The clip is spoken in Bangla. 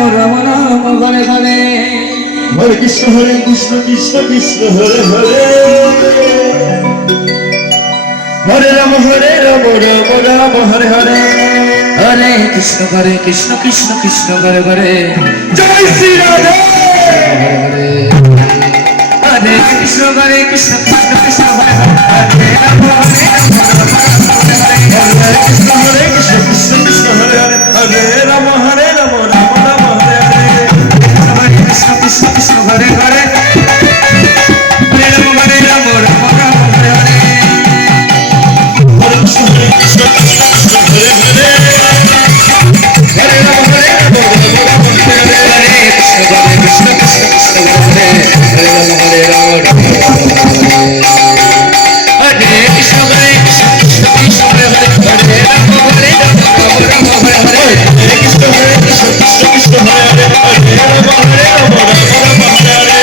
রাম ঘরে ঘরে হরে কৃষ্ণ হরে কৃষ্ণ কৃষ্ণ কৃষ্ণ হরে হরে। হরে রাম হরে রাম রাম রাম হরে হরে। হরে কৃষ্ণ হরে কৃষ্ণ কৃষ্ণ কৃষ্ণ হরে হরে। জয় শ্রী রাধে হরে কৃষ্ণ হরে কৃষ্ণ কৃষ্ণ কৃষ্ণ